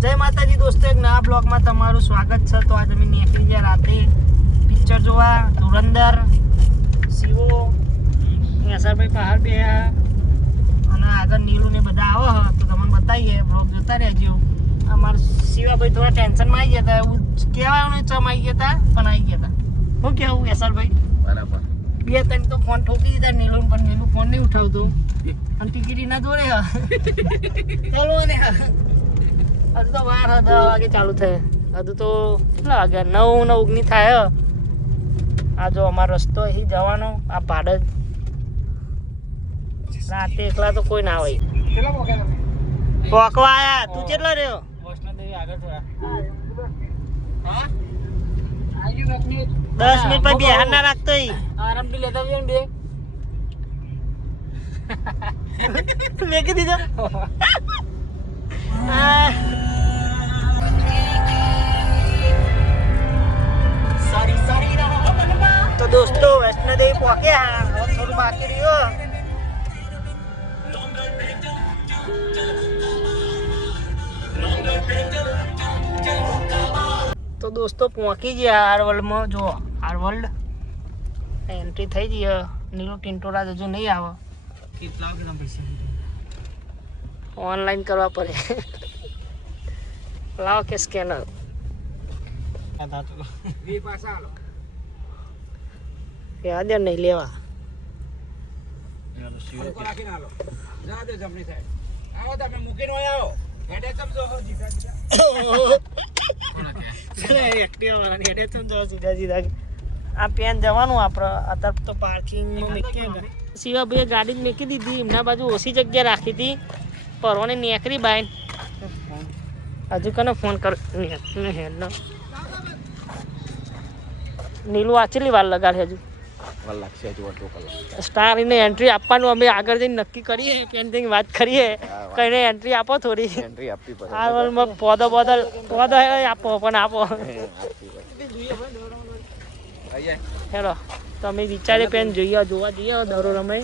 જય માતાજી દોસ્તો, એક નવા બ્લોગમાં તમારું સ્વાગત છે. તો આજે અમે નીકળી ગયા રાતે પિક્ચર જોવા. ધુરંધર, શિવો, એસરભાઈ પહાડ બે અને આગળ નીલું ને બધા આવો હ તો તમને બતાવીએ. બ્લોગ જોતા રહેજો. અમારા શિવાભાઈ થોડા ટેન્શનમાં આવી ગયા હતા, એવું કહેવાનું ચમ આવી ગયા હતા પણ આવી ગયા હતા. શું કહેવું એસરભાઈ? બરાબર. 2-3 તો ફોન ઠોકી દીધા નીલું, પણ નીલું ફોન નહીં ઉઠાવતું અને ટિકિટ ના દોરે હ. ચાલો ને હજુ તો વાર 10 વાગે ચાલુ થાય. હજુ તો કેટલા વાગ્યા? 9:19 થાય. આ જો અમારો રસ્તો અહીં જવાનો. આ ભાડ રાતે એકલા તો કોઈ ના હોય. પોકવા આયા તું કેટલો રહ્યો? આગળ થોડા 10 મિનિટ પછી બિહાર ના રાખતો આરામથી લેતા જઈએ ને બે મેકી દીધો. તો દોસ્તો વૈષ્ણોદેવી પહોંચ્યા. હવે થોડું બાકી રહ્યું. તો દોસ્તો પહોંચી ગયા આરવલ્ડમાં. જો આરવલ્ડ એન્ટ્રી થઈ ગઈ. નીલું ટિન્ટોરાજ હજુ નહીં આવે. કેટલા પૈસા ઓનલાઈન કરવા પડે. લાવો કે સ્કેનર યાદ નહીં લેવા. આ પેન જવાનું આપણે. અત્યારે તો પાર્કિંગમાં મૂકીએ. શિવાભાઈએ ગાડી જ મૂકી દીધી. એમના બાજુ ઓછી જગ્યા રાખી હતી. પરવાને નેકરી બાઈન હજુ કને ફોન કર. નીલું આચેલી વાર લગાડે હજુ સ્ટાર એને એન્ટ્રી આપવાનું. અમે આગળ જઈને નક્કી કરીએ. પેન જઈને વાત કરીએ. કઈને એન્ટ્રી આપો. થોડી એન્ટ્રી આપવી પડે. આ પોદો આપો પણ આપો. હેલો તમે વિચારે પેન જોઈએ જોવા જઈએ. દરો રમે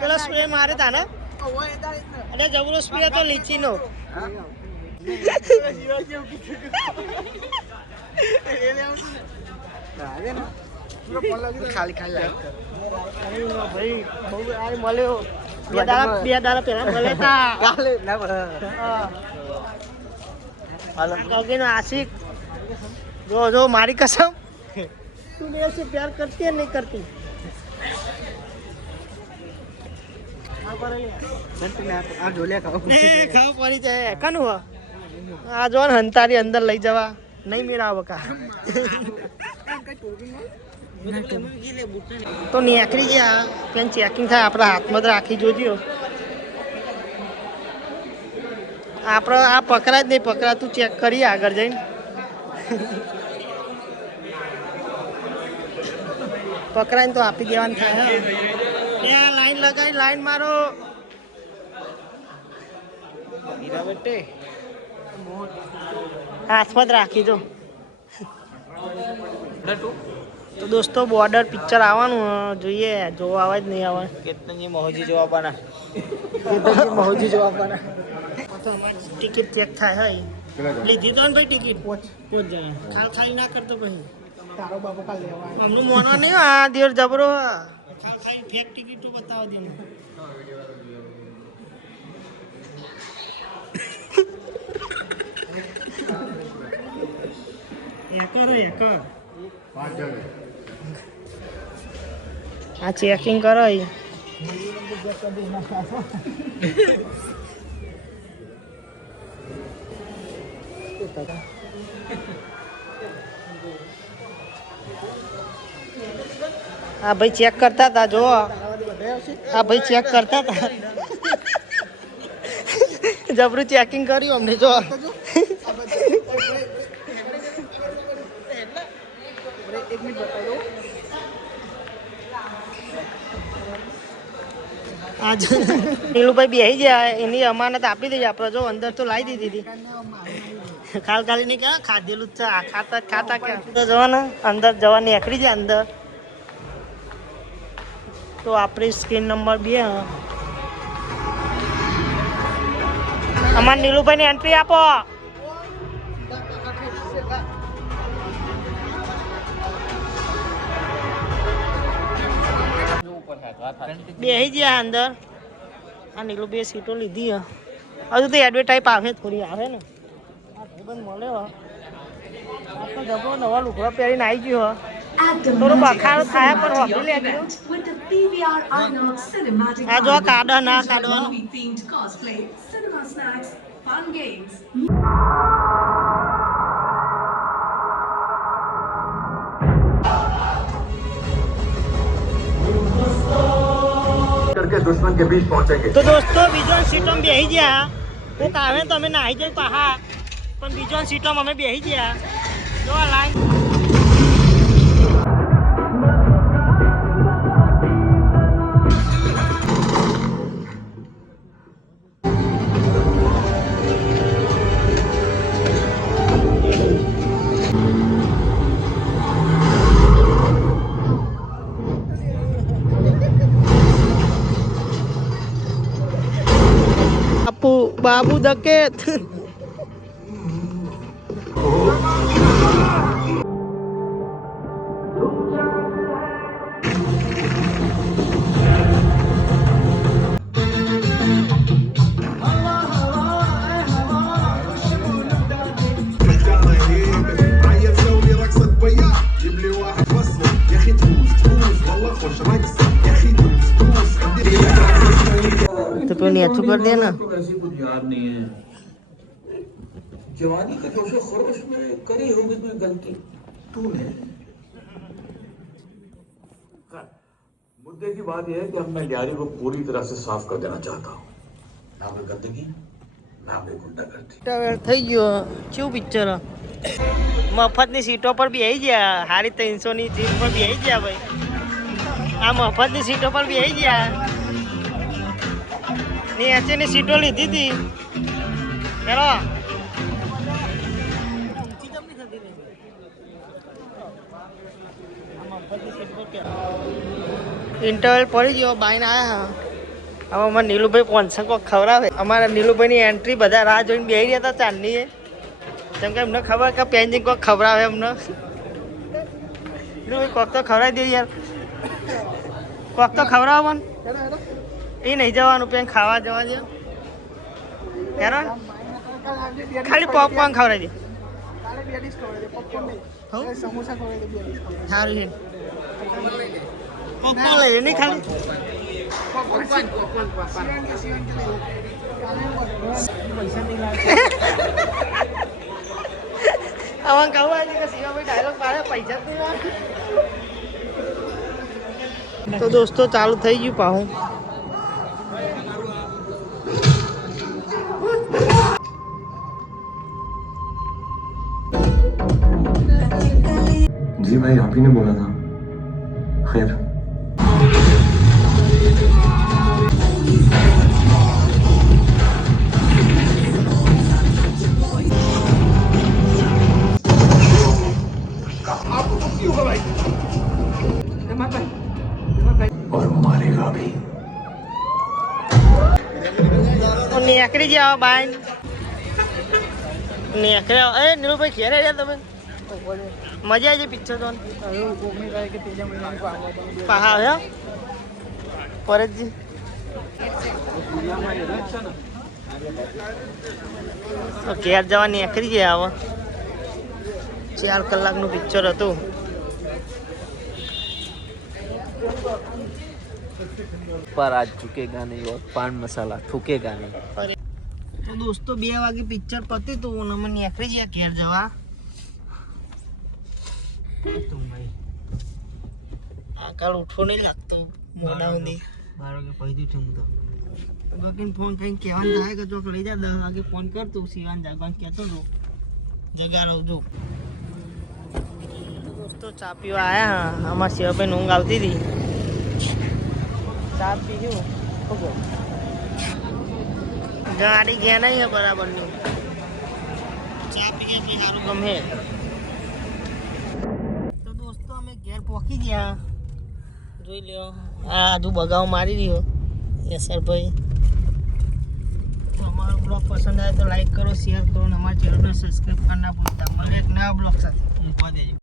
પેલો સ્પ્રે મારે તા ને. અરે જબરો સ્પ્રે તો લીચી નો. ભાઈ બહુ મળ્યો. 2 દાડા પહેલા મળે તા. આશિક જો મારી કસમ તું मेरे से प्यार करती है नहीं करती? ખાવ પડી જાય કાનું. આ જો ને હંતારી અંદર લઈ જવા નહીં મેરા બકા. તો નીકળી ગયા. પેન ચેકિંગ થાય. આપણા હાથમાં જ રાખી જોજો. આપણે આ પકડા જ નહીં પકડાતું. ચેક કરીએ આગળ જઈને. પકડાઈને તો આપી દેવાનું થાય. લાઈન લગાવી લાઈન મારો. હાથમાં જ રાખી દો. તો દોસ્તો બોર્ડર પિક્ચર આવવાનું. જોઈએ જોવા આવે જ નહીં આવે. કેટલી મહોજી જોવા પાના. મહોજી જોવા પાના. ટિકિટ ચેક થાય. હઈ લીધી તો ને ભાઈ ટિકિટ. પોચ જાય. ખાલી ના કરતો પછી તારો બાપો કાલ લેવા અમને મોનવા નહીં. આ દિવસ જબરો ખાલી ફેક ટિકિટ તો બતાવો દે. આ ચેકિંગ કરો. હા ભાઈ ચેક કરતા હતા. જો હા ભાઈ ચેક કરતા હતા. જબરું ચેકિંગ કર્યું અમને. જો આજ નીલુભાઈ બેસી જાય. એની અમાનત આપી દઈએ આપણે. જો અંદર તો લાવી દીધી હતી. ખાલી નહીં કે ખાધેલું જ છે ખાતા ખાતા કે તો જવાના અંદર જવાની એકડી જાય અંદર તો આપણી સ્ક્રીન નંબર 2 અમાર નીલુભાઈની એન્ટ્રી આપો બેસી ગયા અંદર આ નીલુ 2 સીટો લીધી હજુ તો એડવર્ટાઈઝ આવે થોડી આવે ને આ ભાઈબંધ મળે આખો જબરો નવા લુગડા પહેરીને આવી ગયો થોડો બખાડો થાય પણ હોપી લેજો આ જો કાઢો ના કાઢવાનું करके दुश्मन के बीच पहुंचेंगे तो दोस्तों बीजो सीटों में बेही गया वो कावे तो हमें नाई जाए पहा पर बीजो सीटों में हमें बेही गया जो लाइन बाबू डकैत तो तूने अच्छू कर दिया ना याद नहीं है जवानी का जोशो खरोश में करी होगी कोई गलती तूने मुद्दे की बात यह है कि अब मैं गैरी को पूरी तरह से साफ कर देना चाहता हूँ ना मैं गंदगी ना मैं गुंडागर्दी થઈ ગયો કેવું પિક્ચર મફતની સીટો પર બેસી ગયા હારી 300 ની સીટ પર બેસી ગયા ભાઈ આ મફતની સીટો પર બેસી ગયા નીચેની સીટો લીધી હતી ચલો इंटरवल पड़ी गयो बाइन आया अब अमर नीलूभाई 500 को खवरावे अमारा नीलूभाई ની एंट्री બધા રાહ જોઈને બેહી રહ્યા હતા ચાંદની કેમ કે એમને ખબર કે પેન્જિંગ કો ખવરાવે એમને नीलूभाई કોક તો ખવરાઈ દે યાર કોક તો ખવરાવો મન એ નહીં જવાનું પેન ખાવા જવા દે યાર ખાલી પોપકોર્ન ખવરાઈ દે કાલે બે ડીશ ખવરાઈ દે પોપકોર્ન નહીં સમોસા ખવરાઈ દે બે ડીશ સારું છે પોપકોર્ન લઈ નહીં ખાલી અવન કહું આજે કે શિવાભાઈ ડાયલોગ મારે પૈસા તો દોસ્તો ચાલુ થઈ ગયું પાહું जी भाई आप ही ने बोला था खैर और मारेगा भी નેકરી જાવ બાઈન નેકરે એ નીલુભાઈ ઘેરે રહ્યા તમે મજા આવી પિક્ચર તો પહા આવ્યો પરતજી ઘેર જવા નેકરી ગયા હવે 4 કલાકનું પિક્ચર હતું पर आज चुकेगा नहीं और पान मसाला थूकेगा नहीं તો દોસ્તો 2 વાગે પિક્ચર પતી તો હું મને નેકરી ગયા ઘેર જવા આ કાલ ઉઠો નહીં લાગતો મોડા સુધી 12 વાગે પહોંચી છું હું તો બાકી ફોન કરીને કહેવાનું થાય કે ચોક લઈ જા 10 વાગે ફોન કર તું શિવાન જાગવાન કહેતો હતો જગાડો જો દોસ્તો ચા પીવા આયા આમાં શિવાભાઈ ઊંઘ આવતી હતી ચા પીધું ગાડી ગયા નહીં બરાબર ની ચા પીએ એટલે સારું ગમે. તો દોસ્તો અમે ઘેર પહોંચી ગયા. જોઈ લ્યો આ આજુ બગાવ મારી રહ્યો યસરભાઈ. તો અમારો બ્લોગ પસંદ આવે તો લાઈક કરો, શેર કરો અને અમારા ચેનલને સબસ્ક્રાઈબ કરવાના ભૂલતા. મળે એક નવા બ્લોગ સાથે. મૂકવા દેજો.